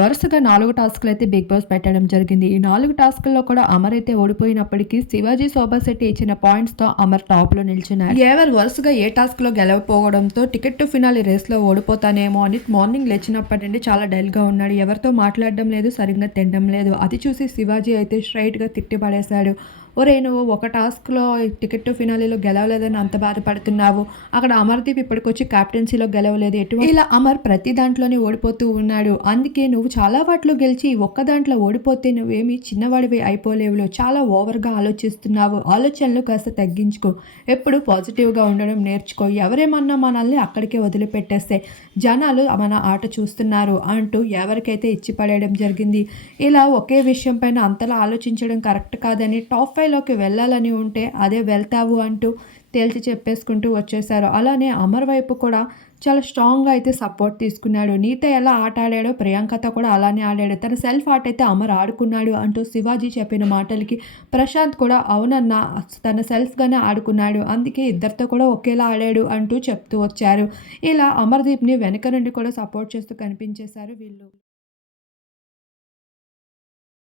వరుసగా నాలుగు టాస్క్లు అయితే బిగ్ బాస్ పెట్టడం జరిగింది. ఈ నాలుగు టాస్క్ల్లో కూడా అమర్ అయితే ఓడిపోయినప్పటికీ శివాజీ శోభా శెట్టి ఇచ్చిన పాయింట్స్తో అమర్ టాప్లో నిల్చున్నారు. ఎవరు వరుసగా ఏ టాస్క్లో గెలవపోవడంతో టికెట్ టు ఫినాలి రేస్లో ఓడిపోతానేమో అని మార్నింగ్ లేచినప్పటి నుండి చాలా డల్గా ఉన్నాడు. ఎవరితో మాట్లాడడం లేదు సరిగ్గా తినడం లేదు. అది చూసి శివాజీ అయితే స్ట్రైట్గా తిట్టి పడేశాడు. ఒరే నువ్వు ఒక టాస్క్లో టికెట్ టు ఫినాలీలో గెలవలేదని అంత బాధపడుతున్నావు. అక్కడ అమర్దీప్ ఇప్పటికొచ్చి క్యాప్టెన్సీలో గెలవలేదు. ఎటువంటి ఇలా అమర్ ప్రతి దాంట్లోనే ఓడిపోతూ ఉన్నాడు. అందుకే నువ్వు చాలా వాటిలో గెలిచి ఒక్క దాంట్లో ఓడిపోతే నువ్వేమి చిన్నవాడివి అయిపోలేవులో. చాలా ఓవర్గా ఆలోచిస్తున్నావు. ఆలోచనలు కాస్త తగ్గించుకో. ఎప్పుడు పాజిటివ్గా ఉండడం నేర్చుకో. ఎవరేమన్నా మనల్ని అక్కడికే వదిలిపెట్టేస్తే జనాలు మన ఆట చూస్తున్నారు అంటూ ఎవరికైతే ఇచ్చి పడేయడం జరిగింది. ఇలా ఒకే విషయం పైన అంతలా ఆలోచించడం కరెక్ట్ కాదని టాప్ ఫైవ్ ఫైవ్లోకి వెళ్ళాలని ఉంటే అదే వెళ్తావు అంటూ తేల్చి చెప్పేసుకుంటూ వచ్చేసారు అలానే అమర్ వైపు కూడా చాలా స్ట్రాంగ్గా అయితే సపోర్ట్ తీసుకున్నాడు. నీతో ఎలా ఆట ఆడాడో ప్రియాంకతో కూడా అలానే ఆడాడు. తన సెల్ఫ్ ఆట అయితే అమర్ ఆడుకున్నాడు అంటూ శివాజీ చెప్పిన మాటలకి ప్రశాంత్ కూడా అవునన్న తన సెల్ఫ్గానే ఆడుకున్నాడు. అందుకే ఇద్దరితో కూడా ఒకేలా ఆడాడు అంటూ చెప్తూ వచ్చారు. ఇలా అమర్దీప్ని వెనక నుండి కూడా సపోర్ట్ చేస్తూ కనిపించేశారు వీళ్ళు.